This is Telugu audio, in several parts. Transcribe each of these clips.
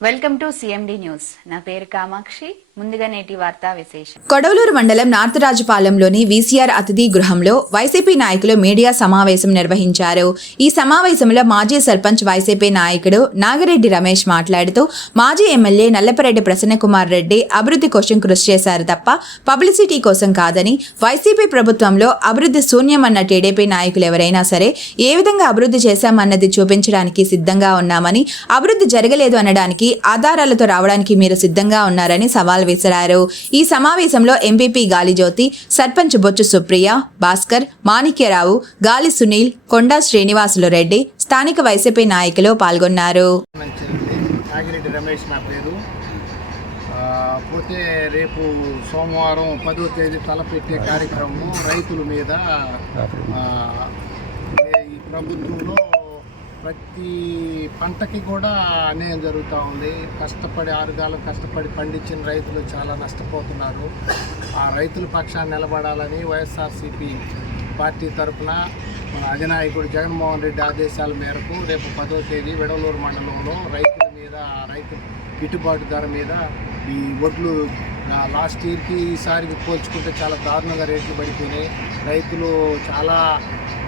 Welcome to CMD news. నా పేరు కామాక్షి. ముందుగా నేటి వార్తా విశేషం. కొడవలూరు మండలం నార్తరాజుపాలెంలోని వీసీఆర్ అతిథి గృహంలో వైసీపీ నాయకులు మీడియా సమావేశం నిర్వహించారు. ఈ సమావేశంలో మాజీ సర్పంచ్ వైసీపీ నాయకుడు నాగిరెడ్డి రమేష్ మాట్లాడుతూ మాజీ ఎమ్మెల్యే నల్లపరెడ్డి ప్రసన్నకుమార్ రెడ్డి అభివృద్ధి కోసం కృషి చేశారు తప్ప పబ్లిసిటీ కోసం కాదని వైసీపీ ప్రభుత్వంలో అభివృద్ధి శూన్యమన్న టీడీపీ నాయకులు ఎవరైనా సరే ఏ విధంగా అభివృద్ధి చేశామన్నది చూపించడానికి సిద్ధంగా ఉన్నామని అభివృద్ధి జరగలేదు అనడానికి ఆధారాలతో రావడానికి మీరు సిద్ధంగా ఉన్నారని సవాల్ విసిరారు ఈ సమావేశంలో ఎంపీపీ గాలిజ్యోతి సర్పంచ్ బొచ్చు సుప్రియ భాస్కర్ మాణిక్యరావు గాలి సునీల్ కొండా శ్రీనివాసులు రెడ్డి స్థానిక వైసీపీ నాయకులు పాల్గొన్నారు. రమేష్ నా పేరు. పోతే రేపు సోమవారం పదో తేదీ తలపెట్టే కార్యక్రమము రైతుల మీద ఈ ప్రభుత్వంలో ప్రతి పంటకి కూడా అన్యాయం జరుగుతూ ఉంది. కష్టపడి ఆరుగాలం కష్టపడి పండించిన రైతులు చాలా నష్టపోతున్నారు. ఆ రైతుల పక్షాన్ని నిలబడాలని వైఎస్ఆర్సీపీ పార్టీ తరఫున మన అధినాయకుడు జగన్మోహన్ రెడ్డి ఆదేశాల మేరకు రేపు పదో తేదీ విడవలూరు మండలంలో రైతుల మీద రైతు గిట్టుబాటు ధర మీద ఈ వడ్లు లాస్ట్ ఇయర్కి ఈసారికి పోల్చుకుంటే చాలా దారుణంగా రేట్లు పడిపోయినాయి. రైతులు చాలా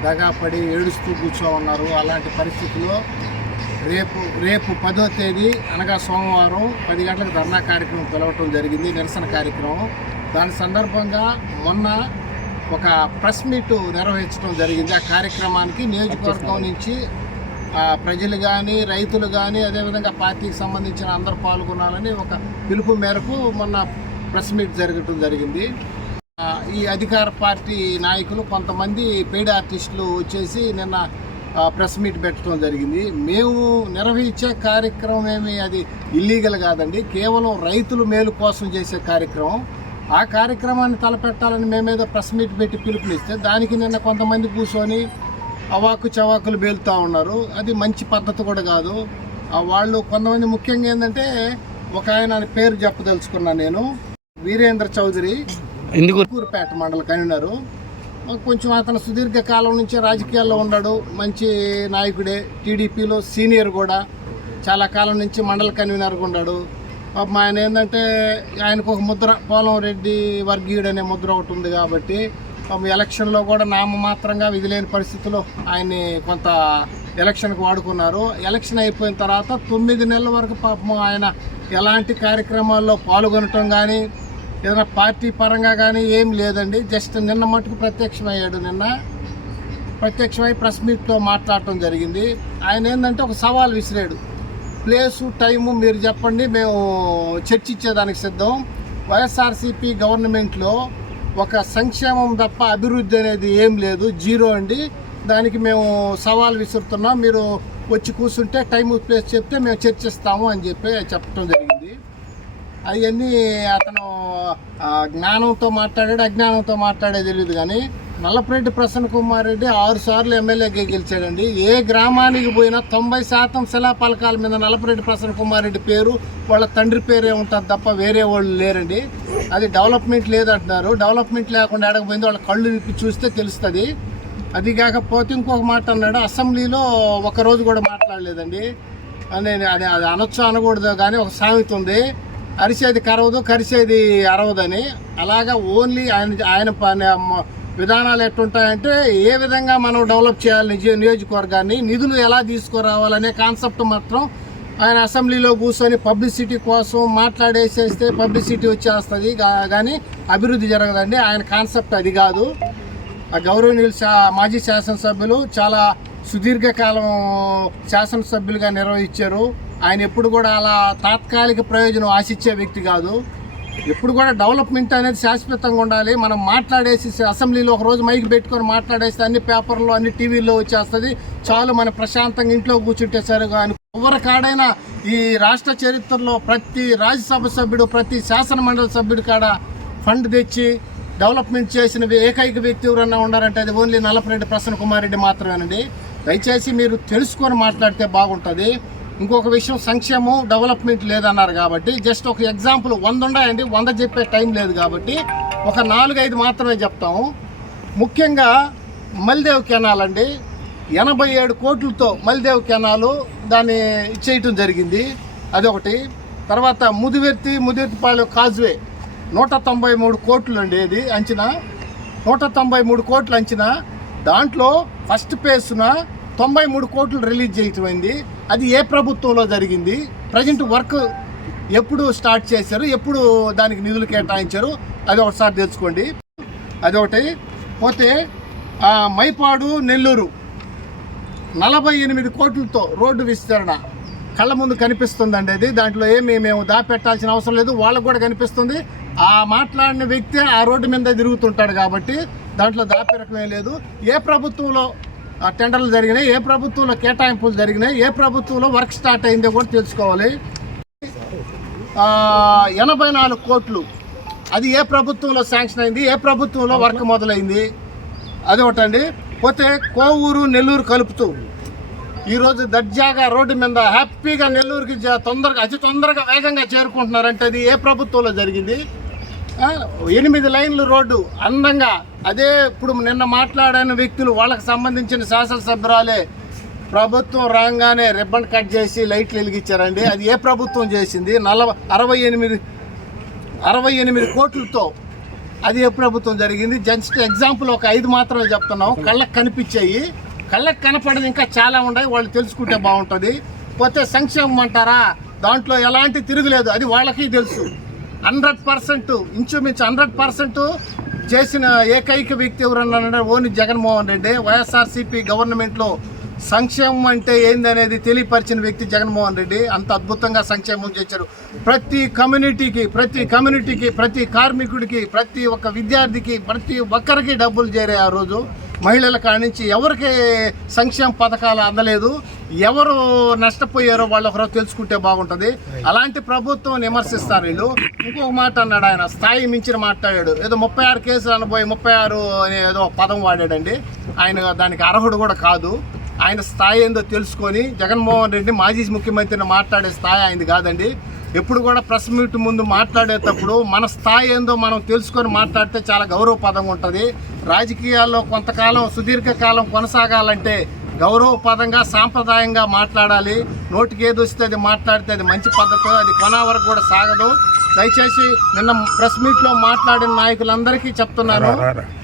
దగా పడి ఏడుస్తూ కూర్చో ఉన్నారు అలాంటి పరిస్థితుల్లో రేపు రేపు పదో తేదీ అనగా సోమవారం పది గంటలకు ధర్నా కార్యక్రమం పిలవటం జరిగింది నిరసన కార్యక్రమం. దాని సందర్భంగా మొన్న ఒక ప్రెస్ మీట్ నిర్వహించడం జరిగింది. ఆ కార్యక్రమానికి నియోజకవర్గం నుంచి ప్రజలు కానీ రైతులు కానీ అదేవిధంగా పార్టీకి సంబంధించిన అందరు పాల్గొనాలని ఒక పిలుపు మేరకు మొన్న ప్రెస్ మీట్ జరగటం జరిగింది. ఈ అధికార పార్టీ నాయకులు కొంతమంది పెయిడ్ ఆర్టిస్టులు వచ్చేసి నిన్న ప్రెస్ మీట్ పెట్టడం జరిగింది. మేము నిర్వహించే కార్యక్రమం ఏమి అది ఇల్లీగల్ కాదండి. కేవలం రైతులు మేలు కోసం చేసే కార్యక్రమం. ఆ కార్యక్రమాన్ని తలపెట్టాలని మేమేదో ప్రెస్ మీట్ పెట్టి పిలుపునిస్తే దానికి నిన్న కొంతమంది కూర్చొని అవాకు చవాకులు బేలుతూ ఉన్నారు. అది మంచి పద్ధతి కూడా కాదు. వాళ్ళు కొంతమంది ముఖ్యంగా ఏంటంటే ఒక ఆయన పేరు చెప్పదలుచుకున్నాను నేను. వీరేంద్ర చౌదరి. ఎందుకు? కూరుపేట మండల కన్వీనరు. కొంచెం అతను సుదీర్ఘ కాలం నుంచి రాజకీయాల్లో ఉన్నాడు. మంచి నాయకుడే టీడీపీలో సీనియర్ కూడా. చాలా కాలం నుంచి మండల కన్వీనర్గా ఉన్నాడు. పాపం ఆయన ఏంటంటే ఆయనకు ఒక ముద్ర పోలం రెడ్డి వర్గీయుడు అనే ముద్ర ఒకటి ఉంది కాబట్టి పాపం ఎలక్షన్లో కూడా నామమాత్రంగా విధి లేని పరిస్థితుల్లో ఆయన్ని కొంత ఎలక్షన్కి వాడుకున్నారు. ఎలక్షన్ అయిపోయిన తర్వాత తొమ్మిది నెలల వరకు పాపం ఆయన ఎలాంటి కార్యక్రమాల్లో పాల్గొనటం కానీ ఏదైనా పార్టీ పరంగా కానీ ఏం లేదండి. జస్ట్ నిన్న మటుకు ప్రత్యక్షమయ్యాడు నిన్న. ప్రత్యక్షమై ప్రెస్ మీట్తో మాట్లాడటం జరిగింది. ఆయన ఏంటంటే ఒక సవాల్ విసిరాడు. ప్లేసు టైము మీరు చెప్పండి మేము చర్చించేదానికి సిద్ధం. వైఎస్ఆర్సీపీ గవర్నమెంట్లో ఒక సంక్షేమం తప్ప అభివృద్ధి అనేది ఏం లేదు. జీరో అండి. దానికి మేము సవాల్ విసురుతున్నాం. మీరు వచ్చి కూర్చుంటే టైం ప్లేస్ చెప్తే మేము చర్చిస్తాము అని చెప్పి చెప్పడం జరిగింది. అవన్నీ అతను జ్ఞానంతో మాట్లాడాడు అజ్ఞానంతో మాట్లాడే తెలియదు కానీ నల్లపరెడ్డి ప్రసన్న కుమార్ రెడ్డి ఆరు సార్లు ఎమ్మెల్యేగా గెలిచాడండి. ఏ గ్రామానికి పోయినా తొంభై శాతం శిలాపలకాల మీద నల్లపరెడ్డి ప్రసన్న కుమార్ రెడ్డి పేరు వాళ్ళ తండ్రి పేరే ఉంటుంది తప్ప వేరే వాళ్ళు లేరండి. అది డెవలప్మెంట్ లేదంటున్నారు. డెవలప్మెంట్ లేకుండా అడగపోయింది వాళ్ళ కళ్ళు విప్పి చూస్తే తెలుస్తుంది. అది కాకపోతే ఇంకొక మాట అన్నాడు అసెంబ్లీలో ఒకరోజు కూడా మాట్లాడలేదండి. అని అది అది అనొచ్చు అనకూడదు కానీ ఒక సామెత ఉంది. అరిసేది కరవదు కరిసేది అరవదని. అలాగా ఓన్లీ ఆయన ఆయన పని విధానాలు ఎట్టుంటాయంటే ఏ విధంగా మనం డెవలప్ చేయాలి నిజ నియోజకవర్గాన్ని నిధులు ఎలా తీసుకురావాలనే కాన్సెప్ట్ మాత్రం ఆయన అసెంబ్లీలో కూర్చొని పబ్లిసిటీ కోసం మాట్లాడేసేస్తే పబ్లిసిటీ వచ్చేస్తుంది. కానీ అభివృద్ధి జరగదండి. ఆయన కాన్సెప్ట్ అది కాదు. ఆ గౌరవనీయులు శా- మాజీ శాసనసభ్యులు చాలా సుదీర్ఘకాలం శాసనసభ్యులుగా నిర్వహించారు. ఆయన ఎప్పుడు కూడా అలా తాత్కాలిక ప్రయోజనం ఆశించే వ్యక్తి కాదు. ఎప్పుడు కూడా డెవలప్మెంట్ అనేది శాశ్వతంగా ఉండాలి. మనం మాట్లాడేసి అసెంబ్లీలో ఒక రోజు మైక్ పెట్టుకొని మాట్లాడేస్తే అన్ని పేపర్లో అన్ని టీవీల్లో వచ్చేస్తుంది. చాలు మన ప్రశాంతంగా ఇంట్లో కూర్చుంటే సరే కానీ ఎవరి కాడైనా ఈ రాష్ట్ర చరిత్రలో ప్రతి రాజ్యసభ సభ్యుడు ప్రతి శాసనమండలి సభ్యుడు కాడ ఫండ్ తెచ్చి డెవలప్మెంట్ చేసిన ఏకైక వ్యక్తి ఎవరన్నా ఉన్నారంటే అది ఓన్లీ నల్లపరెడ్డి ప్రసన్న కుమార్ రెడ్డి మాత్రమేనండి. దయచేసి మీరు తెలుసుకొని మాట్లాడితే బాగుంటుంది. ఇంకొక విషయం సంక్షేమం డెవలప్మెంట్ లేదన్నారు కాబట్టి జస్ట్ ఒక ఎగ్జాంపుల్ వంద ఉన్నాయండి వంద చెప్పే టైం లేదు కాబట్టి ఒక నాలుగైదు మాత్రమే చెప్తాము. ముఖ్యంగా మల్దేవ్ కెనాల్ అండి ఎనభై ఏడు కోట్లతో మల్దేవ్ కెనాలు దాన్ని ఇచ్చేయటం జరిగింది. అదొకటి. తర్వాత ముదివెర్తి ముదివెర్తిపాలెం కాజ్వే నూట తొంభై మూడు కోట్లు అండి ఇది అంచనా. నూట తొంభై మూడు కోట్లు అంచనా. దాంట్లో ఫస్ట్ ఫేజ్న తొంభై మూడు కోట్లు రిలీజ్ చేయటమైంది అది ఏ ప్రభుత్వంలో జరిగింది? ప్రజెంట్ వర్క్ ఎప్పుడు స్టార్ట్ చేశారు? ఎప్పుడు దానికి నిధులు కేటాయించారు? అది ఒకసారి తెలుసుకోండి. అదొకటి. పోతే మైపాడు నెల్లూరు నలభై ఎనిమిది కోట్లతో రోడ్డు విస్తరణ. కళ్ళ ముందు కనిపిస్తుందండి అది. దాంట్లో ఏమి మేము దాపెట్టాల్సిన అవసరం లేదు. వాళ్ళకు కూడా కనిపిస్తుంది. ఆ మాట్లాడిన వ్యక్తి ఆ రోడ్డు మీద తిరుగుతుంటాడు కాబట్టి దాంట్లో దాపెరకమే లేదు. ఏ ప్రభుత్వంలో టెండర్లు జరిగినాయి ఏ ప్రభుత్వంలో కేటాయింపులు జరిగినాయి ఏ ప్రభుత్వంలో వర్క్ స్టార్ట్ అయిందో కూడా తెలుసుకోవాలి. ఎనభై నాలుగు కోట్లు అది ఏ ప్రభుత్వంలో శాంక్షన్ అయింది ఏ ప్రభుత్వంలో వర్క్ మొదలైంది అది ఒకటండి. పోతే కోవూరు నెల్లూరు కలుపుతూ ఈరోజు దర్జాగా రోడ్డు మీద హ్యాపీగా నెల్లూరుకి తొందరగా అతి తొందరగా వేగంగా చేరుకుంటున్నారంటే అది ఏ ప్రభుత్వంలో జరిగింది? ఎనిమిది లైన్లు రోడ్డు అందంగా. అదే ఇప్పుడు నిన్న మాట్లాడిన వ్యక్తులు వాళ్ళకి సంబంధించిన శాసనసభ్యురాలే ప్రభుత్వం రాగానే రిబ్బన్ కట్ చేసి లైట్లు వెలిగించారండి. అది ఏ ప్రభుత్వం చేసింది? నలభై అరవై ఎనిమిది అరవై ఎనిమిది కోట్లతో అది ఏ ప్రభుత్వం జరిగింది? జస్ట్ ఎగ్జాంపుల్ ఒక ఐదు మాత్రమే చెప్తున్నాం. కళ్ళకు కనిపించాయి. కళ్ళకు కనపడేది ఇంకా చాలా ఉన్నాయి. వాళ్ళు తెలుసుకుంటే బాగుంటుంది. పోతే సంక్షేమం అంటారా? దాంట్లో ఎలాంటి తిరుగులేదు. అది వాళ్ళకి తెలుసు. హండ్రెడ్ పర్సెంట్ ఇంచుమించు హండ్రెడ్ పర్సెంట్ చేసిన ఏకైక వ్యక్తి ఎవరన్నా ఓని జగన్మోహన్ రెడ్డి. వైఎస్ఆర్సీపీ గవర్నమెంట్లో సంక్షేమం అంటే ఏందనేది తెలియపరిచిన వ్యక్తి జగన్మోహన్ రెడ్డి. అంత అద్భుతంగా సంక్షేమం చేశారు. ప్రతి కమ్యూనిటీకి ప్రతి కమ్యూనిటీకి ప్రతి కార్మికుడికి ప్రతి ఒక్క విద్యార్థికి ప్రతి ఒక్కరికి డబ్బులు చేరే ఆ రోజు. మహిళల కాడి నుంచి ఎవరికి సంక్షేమ పథకాలు అందలేదు ఎవరు నష్టపోయారో వాళ్ళు ఒకరో తెలుసుకుంటే బాగుంటుంది. అలాంటి ప్రభుత్వం విమర్శిస్తారు వీళ్ళు. ఇంకొక మాట అన్నాడు ఆయన స్థాయి మించిన మాట్లాడాడు. ఏదో ముప్పై ఆరు కేసులు అనబోయి ముప్పై ఆరు అనే ఏదో పదం వాడాడండి. ఆయన దానికి అర్హుడు కూడా కాదు. ఆయన స్థాయి ఏందో తెలుసుకొని జగన్మోహన్ రెడ్డి మాజీ ముఖ్యమంత్రిని మాట్లాడే స్థాయి ఆయనది కాదండి. ఎప్పుడు కూడా ప్రెస్ మీట్ ముందు మాట్లాడేటప్పుడు మన స్థాయి ఏందో మనం తెలుసుకొని మాట్లాడితే చాలా గౌరవపదంగా ఉంటుంది. రాజకీయాల్లో కొంతకాలం సుదీర్ఘకాలం కొనసాగాలంటే గౌరవపదంగా సాంప్రదాయంగా మాట్లాడాలి. నోటికి ఏది వస్తే అది మాట్లాడితే అది మంచి పద్ధతి అది కొనా వరకు కూడా సాగదు. దయచేసి నిన్న ప్రెస్ మీట్లో మాట్లాడిన నాయకులందరికీ చెప్తున్నాను.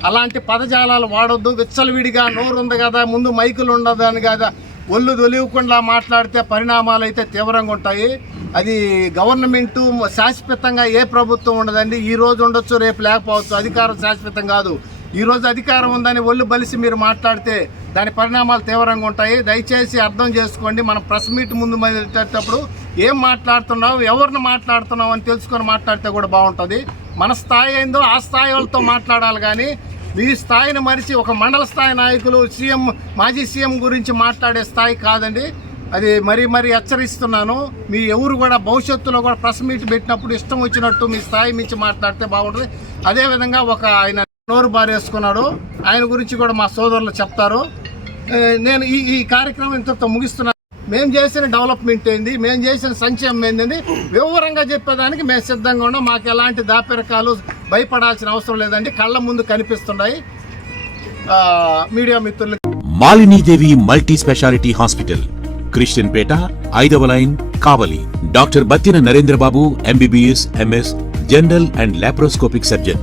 అలాంటి పదజాలాలు వాడొద్దు. విచ్చలవిడిగా నోరు ఉంది కదా ముందు మైకులు ఉండదు అని కదా. ఒళ్ళు తొలియకుండా మాట్లాడితే పరిణామాలు అయితే తీవ్రంగా ఉంటాయి. అది గవర్నమెంట్ శాశ్వతంగా ఏ ప్రభుత్వం ఉండదండి. ఈ రోజు ఉండొచ్చు రేపు లేకపోవచ్చు. అధికారం శాశ్వతం కాదు. ఈ రోజు అధికారం ఉందని ఒళ్ళు బలిసి మీరు మాట్లాడితే దాని పరిణామాలు తీవ్రంగా ఉంటాయి. దయచేసి అర్థం చేసుకోండి. మనం ప్రెస్ మీట్ ముందు మొదలెట్టేటప్పుడు ఏం మాట్లాడుతున్నావు ఎవరిని మాట్లాడుతున్నావు అని తెలుసుకొని మాట్లాడితే కూడా బాగుంటుంది. మన స్థాయి ఏందో ఆ స్థాయి వాళ్ళతో మాట్లాడాలి కానీ మీ స్థాయిని మరిచి ఒక మండల స్థాయి నాయకులు సీఎం మాజీ సీఎం గురించి మాట్లాడే స్థాయి కాదండి. అది మరీ మరీ హెచ్చరిస్తున్నాను. మీ ఎవరు కూడా భవిష్యత్తులో కూడా ప్రెస్ మీట్ పెట్టినప్పుడు ఇష్టం వచ్చినట్టు మీ స్థాయి మించి మాట్లాడితే బాగుంటుంది. అదేవిధంగా ఒక ఆయన నోరు బారేసుకున్నాడు. ఆయన గురించి కూడా మా సోదరులు చెప్తారు. నేను ఈ ఈ కార్యక్రమం ఇంతతో ముగిస్తున్నాను. మేము చేసిన డెవలప్మెంట్ ఏంది? మేము చేసిన సంక్షేమం ఏంది వివరంగా చెప్పేదానికి మేము సిద్ధంగా ఉన్నాం. మాకు ఎలాంటి దాపెరకాలు భయపడాల్సిన అవసరం లేదండి. కళ్ళ ముందు కనిపిస్తున్నాయి. మీడియా మిత్రులు Malinidevi multi speciality hospital Christian Peta ఐదవ line Kavali. Doctor Battina Narendrababu MBBS MS general and laparoscopic surgeon.